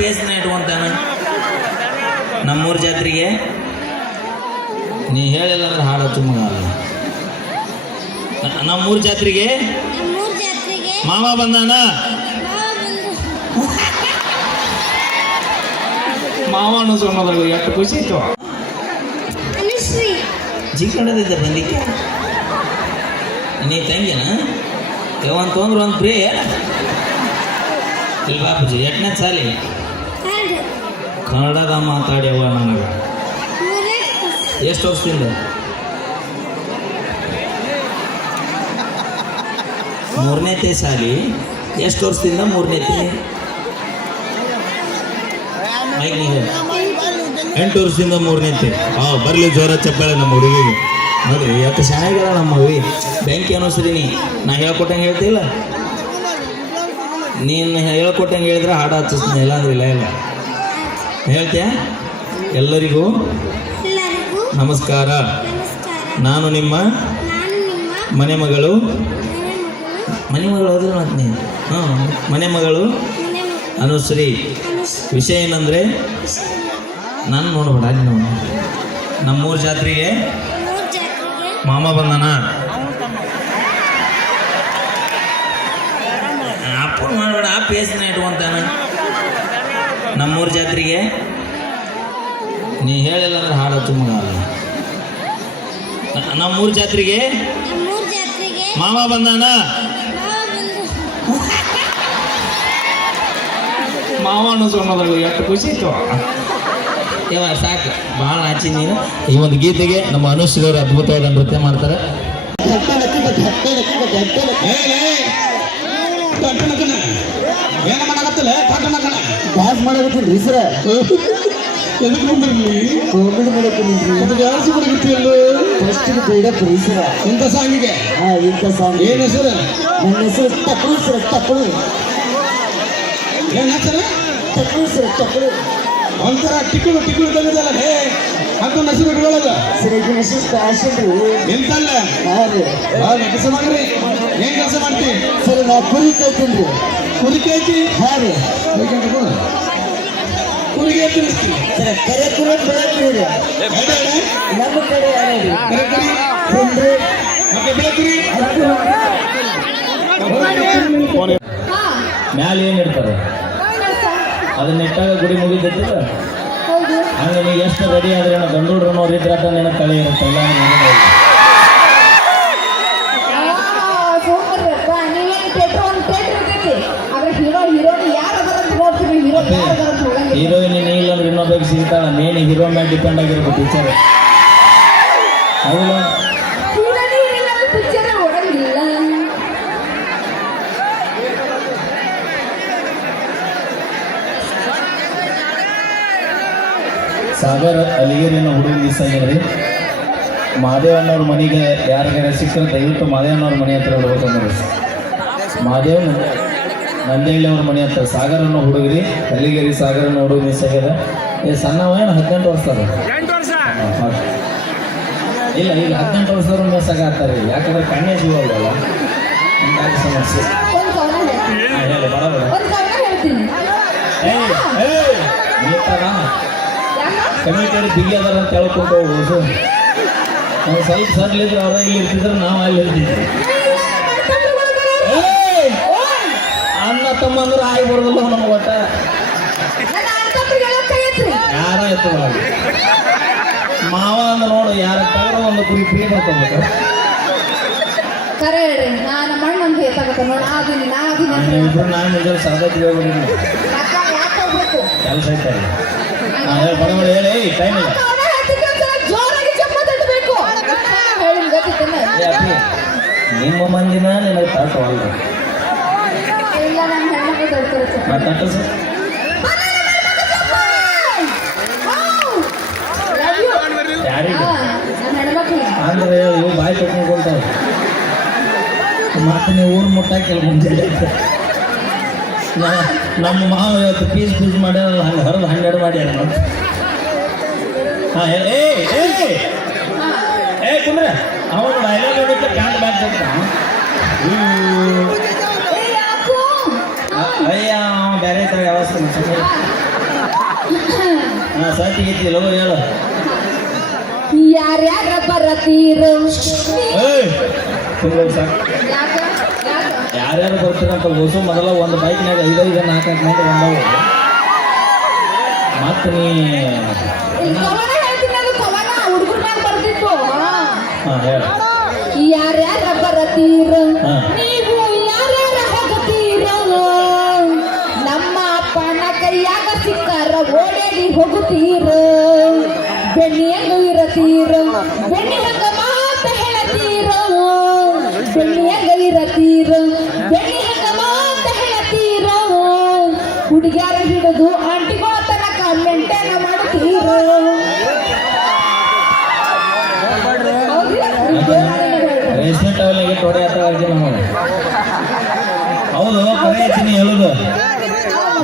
ಪೇಸ್ನ ಇಟ್ಕೊಂತಾನ ನಮ್ಮೂರ ಜಾತ್ರೆಗೆ? ನೀ ಹೇಳಿಲ್ಲ ಅಂದ್ರೆ ಹಾಡ ತುಂಬ ನಮ್ಮೂರ ಜಾತ್ರೆಗೆ? ಮಾಮ ಬಂದಾನ? ಮಾವ ಅನ್ನೋ ಸೊನ್ನದಾಗ ಎಷ್ಟು ಖುಷಿ ಇತ್ತು? ಜಿಕ್ಕಣದಿದ್ದ ಬಂದಿಕ್ಕೆ ನೀ ತಂಗಿನ? ಒಂದು ತೊಂದ್ರೆ ಒಂದು ಪ್ರಿಯ ಇಲ್ಲ ಬಾಪೂಜಿ ಎಟ್ನೇ ಸಾಲಿ? ಕನ್ನಡದ ಮಾತಾಡ್ಯವ ನನಗೆ. ಮೂರನೇ ಎಷ್ಟು ವರ್ಷದಿಂದ? ಮೂರನೇತೆ ಸಾಲಿ ಎಷ್ಟು ವರ್ಷದಿಂದ ಮೂರನೇತೆ ಮೈಕ್ ನೀವು ಎಂಟು ವರ್ಷದಿಂದ ಮೂರನೇತೆ ಹಾಂ ಬರಲಿ ಜ್ವರ ಚಪ್ಪಾಳೆ ನಮ್ಮ ಹುಡುಗಿಗೆ. ನೋಡ್ರಿ, ಯಾಕೆ ಚೆನ್ನಾಗಿಲ್ಲ ನಮ್ಮ ಹುಡುಗಿ. ಬೆಂಕಿ ಅನ್ನಿಸ್ತೀನಿ ನಾ. ಹೇಳ್ಕೊಟ್ಟಂಗೆ ಹೇಳ್ತಿಲ್ಲ? ನೀನು ಹೇಳ್ಕೊಟ್ಟಂಗೆ ಹೇಳಿದ್ರೆ ಹಾಡು ಹಚ್ಚಿಸ್ತೀನಿ ಇಲ್ಲ ಅಂದ್ರೆ ಇಲ್ಲ ಇಲ್ಲ. ಹೇಳ್ತೀಯ? ಎಲ್ಲರಿಗೂ ನಮಸ್ಕಾರ. ನಾನು ನಿಮ್ಮ ಮನೆ ಮಗಳು. ಮನೆ ಮಗಳು. ಹೋದ್ರೆ ಮತ್ತೆ ನೀನು ಹಾಂ ಮನೆ ಮಗಳು ಅನುಶ್ರೀ. ವಿಷಯ ಏನಂದರೆ ನಾನು ನೋಡ್ಬೇಡ ಅಲ್ಲಿ ನೋಡು. ನಮ್ಮೂರ ಜಾತ್ರೆಗೆ ಮೂರ್ ಜಾತ್ರೆಗೆ ಮಾಮ ಬಂದನ. ಅಪ್ಪ ಮಾಡಬೇಡ ಆ ಪೇಸ್ನ ಇಟ್ಕೊಂತಾನ ನಮ್ಮೂರ ಜಾತ್ರೆಗೆ? ನೀ ಹೇಳಿಲ್ಲ ಅಂದ್ರೆ ಹಾಡ ತುಂಬ ನಮ್ಮೂರ ಜಾತ್ರೆಗೆ? ನಮ್ಮೂರ್ ಜಾತ್ರೆಗೆ? ಮಾಮ ಬಂದಾನ? ಮಾವ ಬಂದು ಮಾವ ಅನ್ನೋ ಸೊನ್ನದಾಗ ಎಷ್ಟು ಖುಷಿ ಇತ್ತು. ಇವ ಸಾಕು. ಭಾಳ ಆಚೆ ನೀನು. ಈ ಒಂದು ಗೀತೆಗೆ ನಮ್ಮ ಅನುಶ್ರೀ ಅವರು ಅದ್ಭುತವಾದ ನೃತ್ಯ ಮಾಡ್ತಾರೆ. ಏನ ಮಾಡಕತ್ತಿಲ್ಲ ಪಾಠ ಕಣ. ಡ್ಯಾನ್ಸ್ ಮಾಡಕತ್ತೀರಿ ಸರ ಎದಕ್ಕೆ ಬಂದಿರ್ಲಿ? ಕಾಮಿಡಿ ಮಾಡತ್ತೀನಿ ಅದು ಡ್ಯಾನ್ಸ್ ಮಾಡಕತ್ತಿಲ್ಲ ಫಸ್ಟ್ ಬೇಡಪ್ಪ ಸರ ಇಂಥ ಸಾಂಗಿಗೆ? ಹಾ ಇಂಥ ಸಾಂಗ್ ಏನ್ ಹೆಸರು? ನನ್ನ ಹೆಸರು ತಪ್ಪಳು ಸರ ತಪ್ಪಳು ಏನ್ ಹೆಸರು? ತಪ್ಪಳು ಸರ್ ತಪ್ಪಳು ಒಂಥರ ಟಿಕ್ಕಳು ಟಿಕ್ಕಳು ತಂದಿದ್ದಲ್ಲ ಹೇ ಅಂತ ಹೆಸರು ಇಟ್ಕೊಳ್ಳೋದು. ಸರ್ ಈಗಿನ ಹೆಸರು ಫ್ಯಾಷನ್ ರೀ. ಹಾ ರೀ. ಕೆಲಸ ಮಾಡ್ರಿ ಏನ್ ಕೆಲಸ ಮಾಡ್ತಿ? ಸರ್ ನಾ ಕುರಿ ಕೈತೀನಿ ರೀ ಕುರಿಕೆ ಹಾರು. ಹಾ ರೀ ಕುರಿಗೆ ತಿನ್ನಿಸ್ತಿ ಕರೆ ಕುರಿ ಬೆಳಕ್ರಿ ರೀ ನಮ್ಮ ಕಡೆ ಯಾರು ರೀ ಕರೆ ಕುರಿ ಮತ್ತೆ ಹುಂಡ್ರಿ ಮ್ಯಾಲೆ ಏನು ಇಡ್ತಾರೆ? ಅದನ್ನ ಇಟ್ಟಾಗ ಗುಡಿ ಮುಗಿದಿತ್ತಿಲ್ಲ ಹೌದು. ಹಂಗೆ ನೀವು ಎಷ್ಟು ರೆಡಿ ಆದ್ರೆ ಗಂಡೂಡ್ರು ನೋಡಿ ಇದ್ರಾಟ ನಿನ್ನ ತಲೆ ಹೀರೋಯಿನ್ ಇಲ್ಲ ಅಂದ್ರೆ ಇನ್ನೊಬ್ಬ ಸಿಗ್ತಾಳ. ಮೇನ್ ಹೀರೋ ಮೇಲೆ ಡಿಪೆಂಡ್ ಆಗಿರ್ಬೇಕು ಪಿಕ್ಚರ್ ಹೌದಾ? ದಿವಸ ಸಾಗರ್ ಅಲಿಗೇರಿನ ಹುಡುಗ ಮಿಸ್ ಆಗ್ಯಾದ್ರಿ ಮಾದೇವಣ್ಣವ್ರ ಮನೆಗೆ ಯಾರಿಗಾರ ಸಿಕ್ಕರೆ ದಯವಿಟ್ಟು ಮಾದೇವಣ್ಣವ್ರ ಮನೆ ಹತ್ರ ಹೋಗ್ಬೇಕಂದ್ರೆ ಮಾದೇವ್ ನಂದೇಳಿ ಅವ್ರ ಮನೆ ಅಂತ. ಸಾಗರನ ಅನ್ನೋ ಹುಡುಗ್ರಿ ಕಲ್ಲಿಗೇರಿ ಸಾಗರ ಅನ್ನೋ ಹುಡುಗ ಮಿಸ್ ಆಗ್ಯದ ಏ ಸಣ್ಣವ ಏನು ಹದಿನೆಂಟು ವರ್ಷ? ಇಲ್ಲ ಇಲ್ಲ ಈಗ ಹದಿನೆಂಟು ವರ್ಷದವ್ರು ಮಿಸ್ ಆಗತ್ತಾರೆ ಯಾಕಂದ್ರೆ ಕಣ್ಣೇ ಜೀವ ಅಲ್ಲ ಸಮಸ್ಯೆ. ಕಮಿಟರಿ ಬಿಗಿ ಅದಾರ ಅಂತ ಹೇಳ್ಕೊಂಡು ಹೋಗ್ಬೋದು ನಾವು ಸ್ವಲ್ಪ ಸರ್ಲಿದ್ರೆ ಅವ್ರ ಇಲ್ಲಿ ಇರ್ತಿದ್ರೆ ನಾವು ಅಲ್ಲಿ ಇರ್ತಿದ್ವಿ. ಅಂದ್ರೆ ಆಗಿ ಬರೋದಿಲ್ಲ ನಮ್ಗೆ ಒಟ್ಟ. ಕೈ ಯಾರ ಮಾವ ಅಂದ್ರೆ ನೋಡು ಯಾರ ತಗೋ ಒಂದು ಕುರಿ ಫ್ರೀ ಬರ್ಕೋಬೇಕು ಕರೆ ಹೇಳ್ರಿ ನಾನು ನೋಡಿ ನಾ. ಇಬ್ರು ನಾನು ಮುಂಜಾನೆ ಕೆಲಸ ಹೇಳಿ ಬರೋಬರ ಹೇಳಿ ಟೈಮ್ ಇಲ್ಲ. ಕವನ ಹೇಳ್ತೀನಿ ಅಂತ ಜೋರಾಗಿ ಅಂದ್ರೆ ಇವು ಬಾಯಿ ಕಟ್ಕೊಂಡ್ಕೊಂತಾವ ಮತ್ತೆ ಊರು ಮುಟ್ಟಾಕಿಲ್ಲ ಮುಂಜಾನೆ ನಾ- ನಮ್ಮ ಮಾವ ಇವತ್ತು ಪೀಸ್ ಪೀಸ್ ಮಾಡ್ಯಾರ ಹಂಗೆ ಹರಿದು ಹನ್ನೆರಡು ಮಾಡ್ಯಾರ ಹಾಂ, ಏ ಏ ಏ ಕುಂದ್ರೆ ಅವನು ಡೈಲಾಗ್ ಹೋಗುತ್ತೆ ಪ್ಯಾಂಟ್ ಬ್ಯಾಗ್ ತೆಗ್ದ ವ್ಯವಸ್ಥೆ ಹಾ ಸಾಕಿ ಗೀತಿ ಲಗು ಹೇಳು. ಯಾರ್ಯಾರ ಬರತೀರು? ತುಂಬ ಸಾಕು. ಯಾರ್ಯಾರು ಬರ್ತೀರಂತ ಹೊಸ ಮೊದಲ ಒಂದು ಬೈಕ್ನಾಗ ಐದೈದು ನಾಲ್ಕೈದು ಮಂದಿ ಬಂದವು. ಮತ್ತೆ ನೀ ಹಾ. ಹೇಳ. ಯಾರ್ಯಾರ ಬರತೀರ. ನೀವು ಯಾರ್ಯಾರ ಹೋಗತೀರ? ಓಡಾಡಿ ಹೋಗುತ್ತೀರ? ಬೆಣ್ಣೆಯನ್ನು ಇರತೀರ? ಹಂಗ ಮಾತ ಹೇಳತೀರ? ಬೆಣ್ಣಿಯಂಗ ಇರತೀರ? ಹಂಗ ಮಾತ ಹೇಳತೀರ? ಹಿಡಿದು ತನಕ ಮೆಂಟೇನ ಮಾಡುತ್ತೀರ? ಹೌದು ಕರೆ ಹೇಳುದು.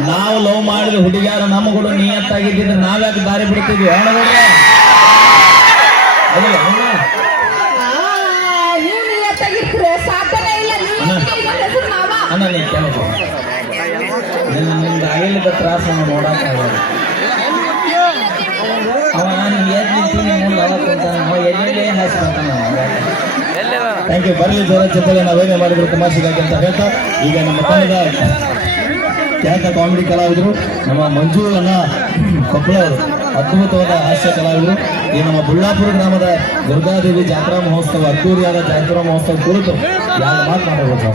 ನಾವು ಲವ್ ಮಾಡಿದ ಹುಡುಗಿಯಾರ ನಮ್ಮ ಕೂಡ ನಿಯತ್ತಾಗಿದ್ದಿದ್ರೆ ನಾವ್ಯಾಕೆ ದಾರಿ ಬಿಡ್ತಿದ್ವಿ? ಹೇಳ ನೋಡ್ರಿ ಹೌದಲ್ಲ? ಹ್ಮ್. ಆ, ನೀವು ನಿಯತ್ತಾಗಿರ್ತೀರ? ಸಾಧನೆ ಇಲ್ಲ. ನೀವು ಅಣ್ಣ. ಈಗ ಹೆಸರು ನಾವ. ಅಣ್ಣ ನೀ ಕೆಲಸ ನಿನ್ನ ನಿಂದ ಆಗಿಲ್ಲದ ತ್ರಾಸ ನೋಡಕ್ ನೋಡಕ್ಕಾಗಲ್ಲ ಅವ ನಾನು ಎದ್ದು ನಿಂತೀನಿ ಮುಂದೆ ಅವ ಕುಂತಾನ ಅವ ಎಲ್ಲೆಲ್ಲೇ ಹಾಸ್ಕೊಂತಾನ ಥ್ಯಾಂಕ್ ಯು ಬರಲಿ ಜೋರ ಜೊತೆಗೆ ನಾವೇನೇ ಮಾಡಿದ್ರು ತಮಾಷೆಗಾಗಿ ಅಂತ ಹೇಳ್ತಾ ಈಗ ನಮ್ಮ ತಂಡದ ಖ್ಯಾತ ಕಾಮಿಡಿ ಕಲಾವಿದರು, ನಮ್ಮ ಮಂಜು ಅನ್ನ ಕೊಪ್ಪಳ ಅದ್ಭುತವಾದ ಹಾಸ್ಯ ಕಲಾವಿದರು. ಈ ನಮ್ಮ ಬುಳ್ಳಾಪುರ ಗ್ರಾಮದ ದುರ್ಗಾದೇವಿ ಜಾತ್ರಾ ಮಹೋತ್ಸವ ಅದ್ದೂರಿಯಾದ ಜಾತ್ರಾ ಮಹೋತ್ಸವ ಕುರಿತು ಯಾರು ಮಾತನಾಡಬೇಕು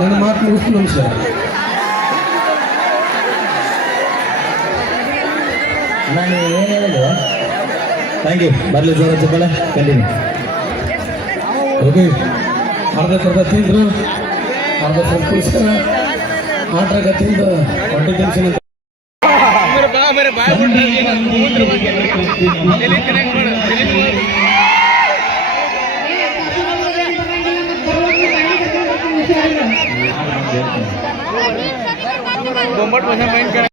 ನನ್ನ ಮಾತು ಮುಗಿಸ್ತು ನಮಸ್ಕಾರ ನಾನು ಏನು ಹೇಳಿದೆ ಥ್ಯಾಂಕ್ ಯು ಬರಲಿ ಜೋರ ಚಪ್ಪಲೆ ಕಂಟಿನ್ಯೂ ಓಕೆ ಅರ್ಧ ಅರ್ಧ ತಿಂದ್ರು. ಅರ್ಧ ಸ್ವಲ್ಪ ಕುಡಿಸ್ತಾರೆ. ಆಟ್ರಾಗ ತಿಂದು ಹೊಟ್ಟೆ ಟೆನ್ಷನ್ ಅಂತ